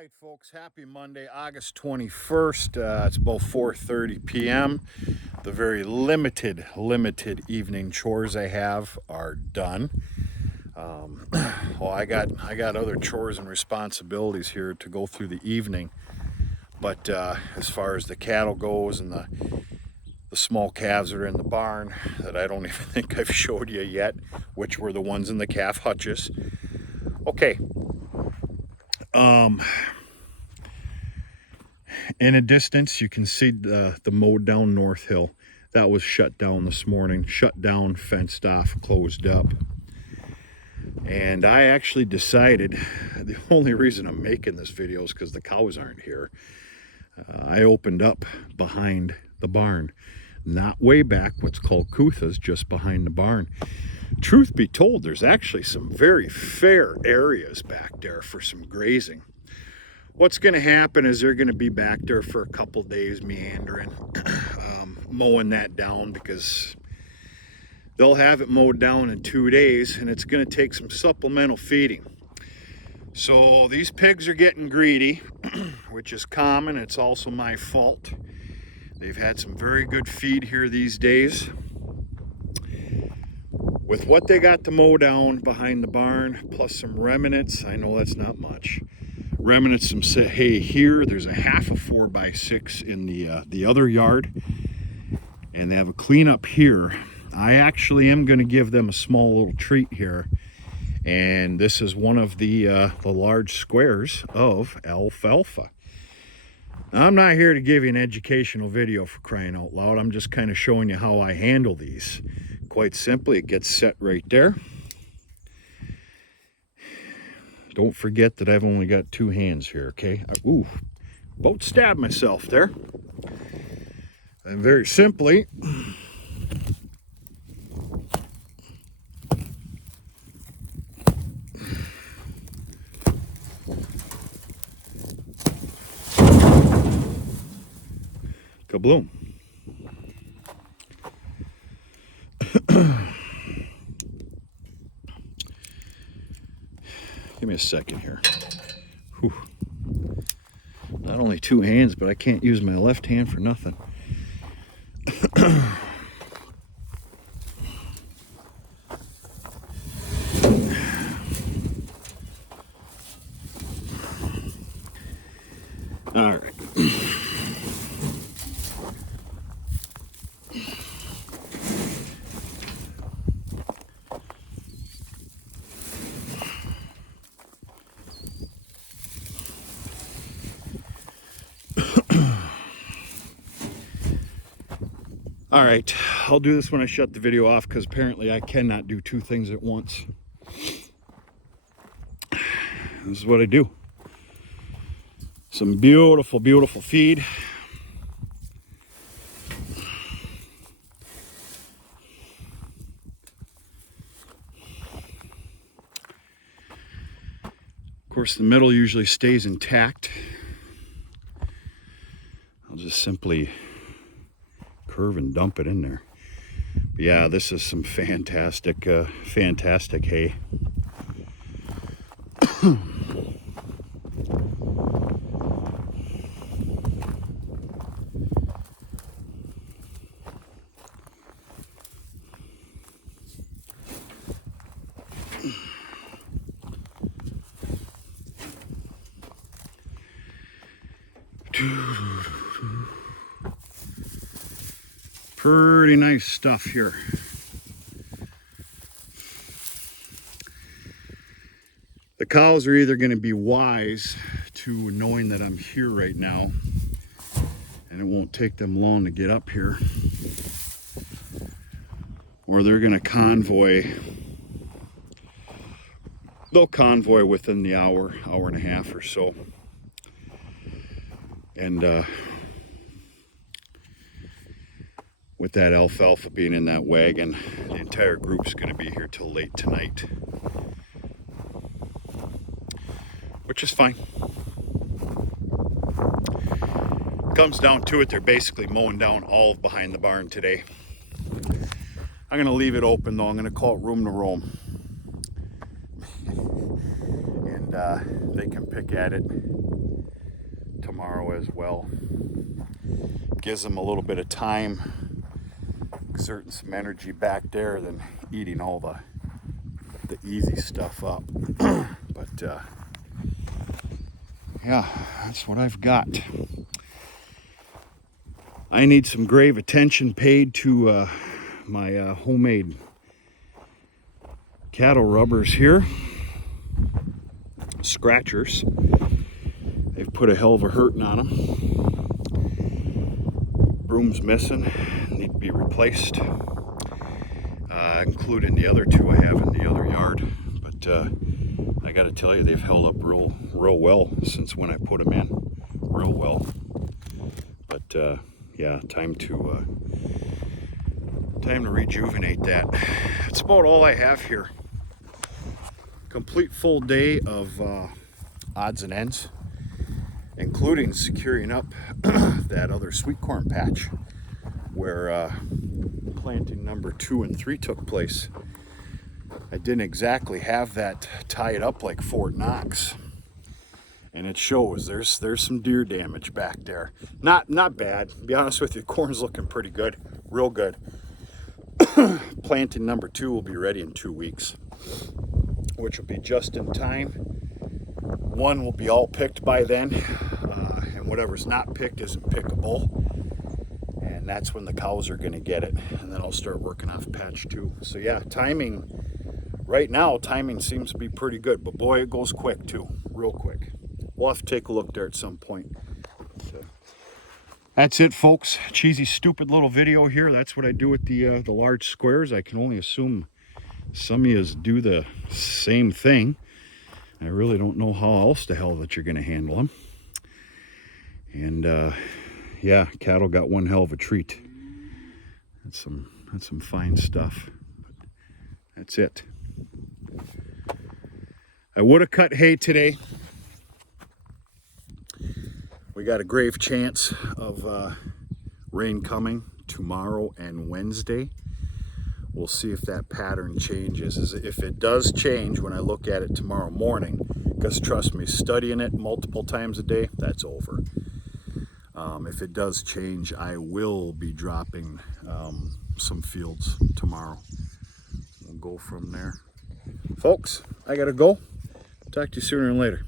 right, folks, happy Monday, August 21st. It's about 4:30 p.m. The very limited evening chores I have are done. Well, I got other chores and responsibilities here to go through the evening, but as far as the cattle goes and the small calves that are in the barn that I don't even think I've showed you yet, which were the ones in the calf hutches. Okay. In a distance, you can see the mowed down North Hill. That was shut down this morning. Shut down, fenced off, closed up. And I actually decided, the only reason I'm making this video is because the cows aren't here. I opened up behind the barn. Not way back, what's called Kuthas, just behind the barn. Truth be told, there's actually some very fair areas back there for some grazing. What's going to happen is they're going to be back there for a couple days meandering, mowing that down, because they'll have it mowed down in 2 days, and it's going to take some supplemental feeding. So these pigs are getting greedy, which is common. It's also my fault. They've had some very good feed here these days. With what they got to mow down behind the barn, plus some remnants, I know that's not much. Remnants, some hay here. There's a half of 4x6 in the other yard, and they have a cleanup here. I actually am going to give them a small little treat here, and this is one of the large squares of alfalfa. Now, I'm not here to give you an educational video, for crying out loud. I'm just kind of showing you how I handle these. Quite simply, it gets set right there. Don't forget that I've only got 2 hands here, okay? Ooh, about stabbed myself there. And very simply, kabloom. Give me a second here. Whew. Not only 2 hands, but I can't use my left hand for nothing. All right. All right, I'll do this when I shut the video off, because apparently I cannot do 2 things at once. This is what I do. Some beautiful, beautiful feed. Of course, the middle usually stays intact. I'll just simply curve and dump it in there. But yeah, this is some fantastic hay. Pretty nice stuff here. The cows are either going to be wise to knowing that I'm here right now, and it won't take them long to get up here, or they're going to convoy. They'll convoy within the hour and a half or so. And with that alfalfa being in that wagon, the entire group's going to be here till late tonight, which is fine. Comes down to it, they're basically mowing down all of behind the barn today. I'm going to leave it open though. I'm going to call it room to roam, and they can pick at it tomorrow as well. Gives them a little bit of time exerting some energy back there than eating all the easy stuff up. But yeah, that's what I've got. I need some grave attention paid to my homemade cattle rubbers here, scratchers. They've put a hell of a hurting on them. Broom's missing, need to be replaced, including the other two I have in the other yard. But I got to tell you, they've held up real well since when I put them in, real well. But yeah, time to rejuvenate that. That's about all I have here. Complete full day of odds and ends, including securing up that other sweet corn patch where planting number 2 and 3 took place. I didn't exactly have that tied up like Fort Knox, and it shows. There's some deer damage back there. Not bad, to be honest with you. Corn's looking pretty good, real good. Planting number 2 will be ready in 2 weeks, which will be just in time. 1 will be all picked by then, and whatever's not picked isn't pickable, and that's when the cows are going to get it, and then I'll start working off patch 2. So yeah, timing right now, timing seems to be pretty good, but boy, it goes quick too, real quick. We'll have to take a look there at some point. So that's it, folks. Cheesy, stupid little video here. That's what I do with the large squares. I can only assume some of you do the same thing. I really don't know how else the hell that you're going to handle them. And yeah, cattle got one hell of a treat. That's some fine stuff. But that's it. I would have cut hay today. We got a grave chance of rain coming tomorrow and Wednesday. We'll see if that pattern changes. If it does change when I look at it tomorrow morning, because trust me, studying it multiple times a day, that's over. If it does change, I will be dropping some fields tomorrow. We'll go from there. Folks, I gotta go. Talk to you sooner than later.